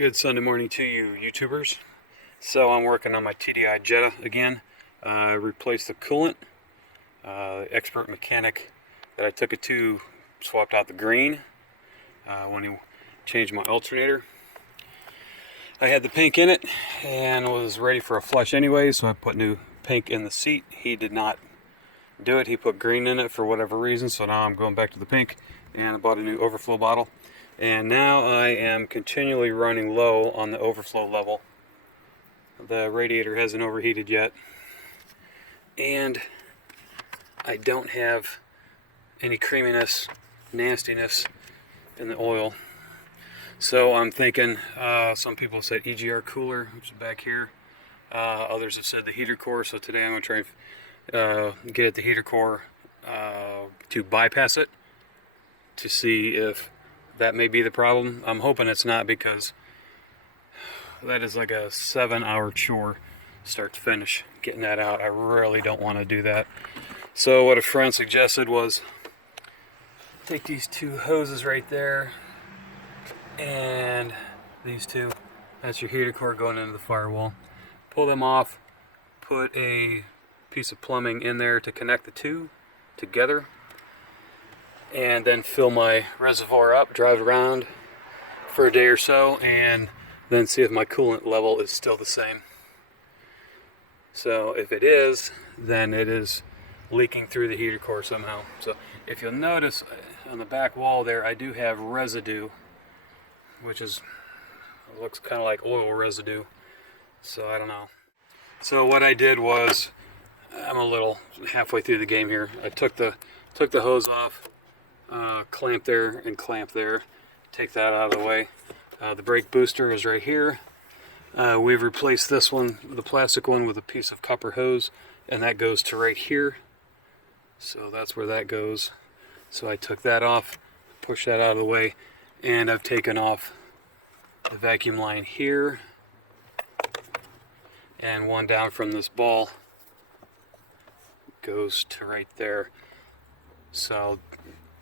Good Sunday morning to you, YouTubers. So I'm working on my TDI Jetta again. I replaced the coolant. The expert mechanic that I took it to swapped out the green when he changed my alternator. I had the pink in it and was ready for a flush anyway, so I put new pink in the seat. He did not do it. He put green in it for whatever reason, so now I'm going back to the pink, and I bought a new overflow bottle. And now I am continually running low on the overflow level. The radiator hasn't overheated yet, and I don't have any creaminess, nastiness in the oil. So I'm thinking, some people said EGR cooler, which is back here. Others have said the heater core, so today I'm going to try and get at the heater core to bypass it to see if that may be the problem. I'm hoping it's not, because that is like a 7-hour chore start to finish getting that out. I really don't want to do that. So what a friend suggested was take these two hoses right there and these two. That's your heater core going into the firewall. Pull them off, put a piece of plumbing in there to connect the two together, and then fill my reservoir up, drive around for a day or so, and then see if my coolant level is still the same. So if it is, then it is leaking through the heater core somehow. So if you'll notice on the back wall there, I do have residue, which looks kind of like oil residue. So I don't know. So what I did was, I'm a little halfway through the game here. I took the hose off, clamp there and clamp there, take that out of the way. The brake booster is right here. We've replaced this one, the plastic one, with a piece of copper hose, and that goes to right here. So that's where that goes. So I took that off, pushed that out of the way, and I've taken off the vacuum line here, and one down from this ball goes to right there. So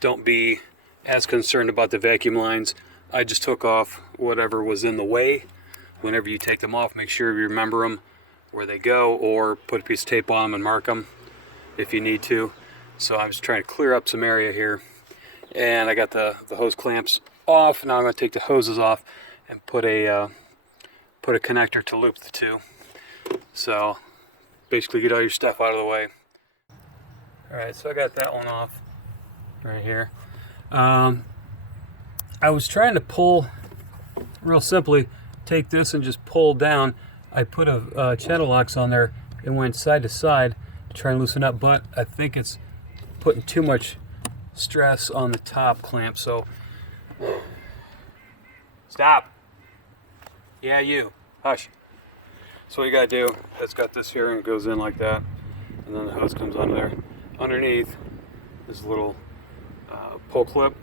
don't be as concerned about the vacuum lines. I just took off whatever was in the way. Whenever you take them off, make sure you remember them, where they go, or put a piece of tape on them and mark them if you need to. So I'm just trying to clear up some area here. And I got the hose clamps off. Now I'm going to take the hoses off and put a connector to loop the two. So basically get all your stuff out of the way. Alright, so I got that one off right here. I was trying to pull, real simply, take this and just pull down. I put a channel locks on there and went side to side to try and loosen up, but I think it's putting too much stress on the top clamp. So stop. Yeah, you hush. So what you gotta do, it's got this here and it goes in like that, and then the hose comes under there. Underneath is a little pull clip.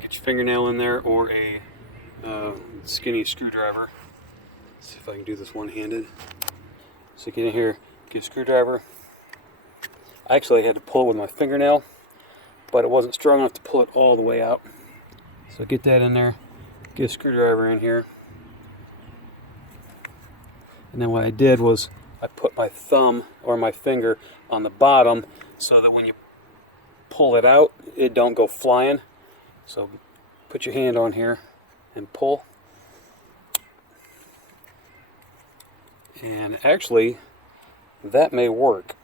Get your fingernail in there, or a skinny screwdriver. Let's see if I can do this one-handed. So get in here, get a screwdriver. I actually had to pull it with my fingernail, but it wasn't strong enough to pull it all the way out. So get that in there, get a screwdriver in here. And then what I did was I put my thumb or my finger on the bottom so that when you pull it out, it don't go flying. So put your hand on here and pull. And actually, that may work.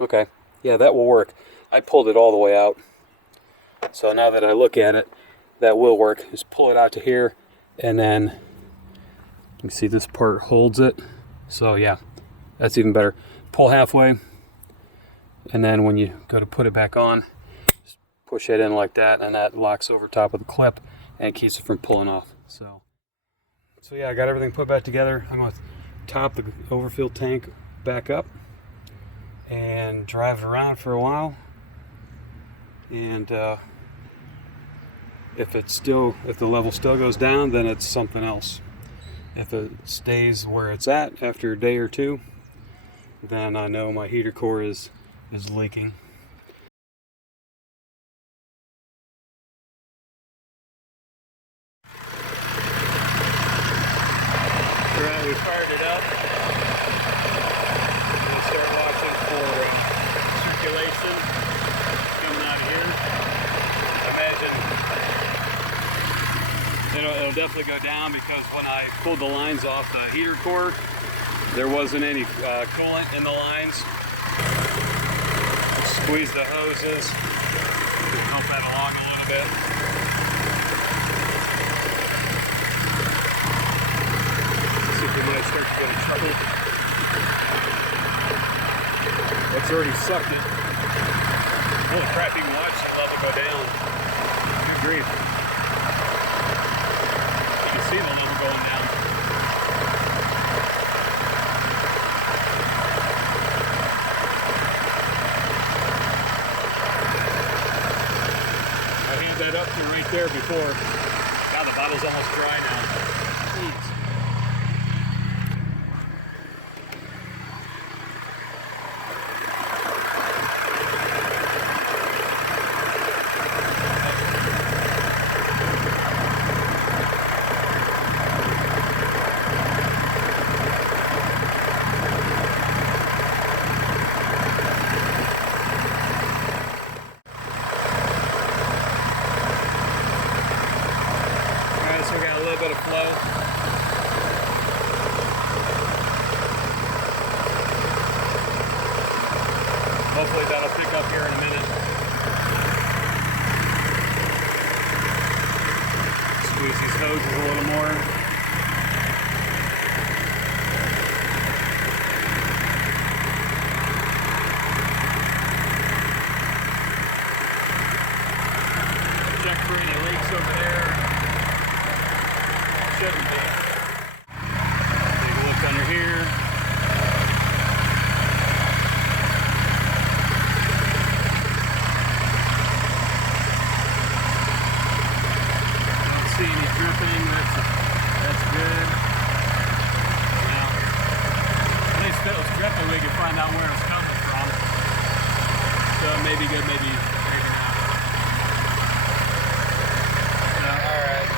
Okay, yeah, that will work. I pulled it all the way out. So now that I look at it, that will work. Just pull it out to here, and then you can see this part holds it. So yeah, that's even better. Pull halfway, and then when you go to put it back on, just push it in like that, and that locks over top of the clip and keeps it from pulling off. So yeah, I got everything put back together. I'm going to top the overfill tank back up and drive it around for a while. And if the level still goes down, then it's something else. If it stays where it's at after a day or two, then I know my heater core is leaking. swiftly go down because when I pulled the lines off the heater core, there wasn't any coolant in the lines. Squeeze the hoses, pump that along a little bit. See if we might start to get in trouble. It's already sucked it. Holy crap, you can watch the level go down. Good grief. You can see the level going down. I had that up to right there before. Now the bottle's almost dry now. Jeez. So we got a little bit of flow. Hopefully that'll pick up here in a minute. Squeeze these hoses a little more. Check for any leaks over there. Shouldn't be. Take a look under here. Don't see any dripping. That's good. Now, at least if it was dripping, we could find out where it's coming from. So maybe good, maybe not. All right.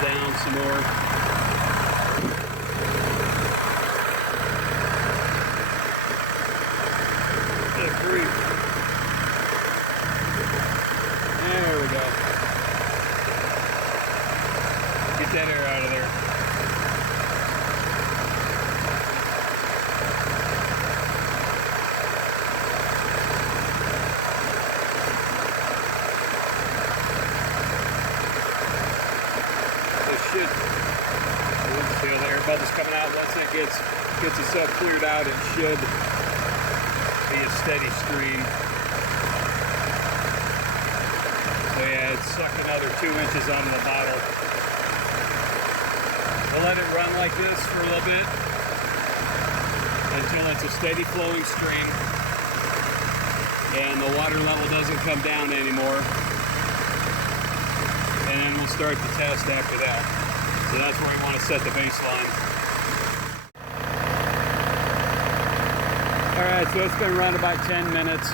Down some more. Good grief. There we go. Get that air out of there. See how the air bubbles coming out. Once it gets itself cleared out, it should be a steady stream. So yeah, it sucked another 2 inches out of the bottle. We'll let it run like this for a little bit until it's a steady flowing stream and the water level doesn't come down anymore. And then we'll start the test after that. So that's where we want to set the baseline. Alright, so it's been around about 10 minutes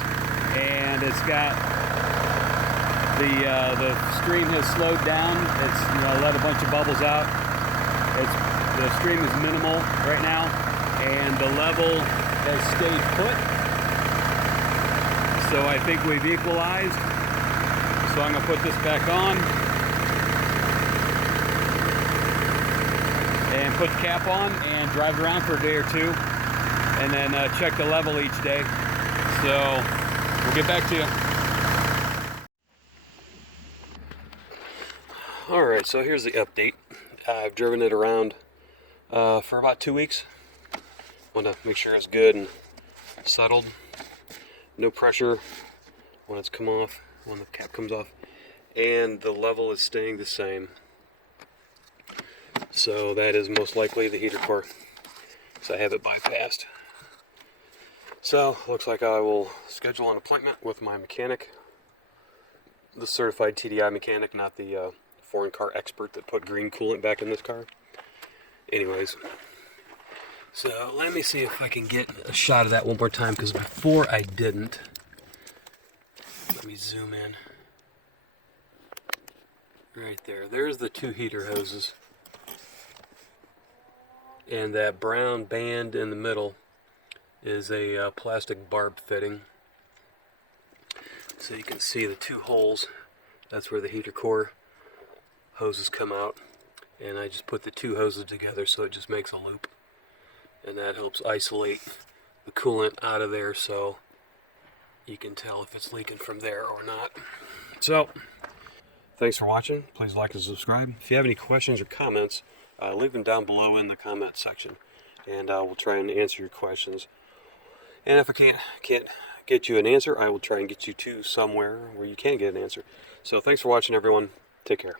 and it's got the stream has slowed down. It's let a bunch of bubbles out. The stream is minimal right now and the level has stayed put. So I think we've equalized. So I'm going to put this back on. And put the cap on and drive around for a day or two and then check the level each day. So we'll get back to you. Alright, so here's the update. I've driven it around for about 2 weeks. Want to make sure it's good and settled. No pressure when it's come off, when the cap comes off. And the level is staying the same. So that is most likely the heater core. So I have it bypassed. So looks like I will schedule an appointment with my mechanic, the certified TDI mechanic, not the foreign car expert that put green coolant back in this car. Anyways, so let me see if I can get a shot of that one more time, because before I didn't. Let me zoom in. Right there. There's the two heater hoses. And that brown band in the middle is a plastic barb fitting. So you can see the two holes. That's where the heater core hoses come out. And I just put the two hoses together so it just makes a loop. And that helps isolate the coolant out of there so you can tell if it's leaking from there or not. So, thanks for watching. Please like and subscribe. If you have any questions or comments, leave them down below in the comment section. And we'll try and answer your questions. And if I can't get you an answer, I will try and get you to somewhere where you can get an answer. So thanks for watching, everyone. Take care.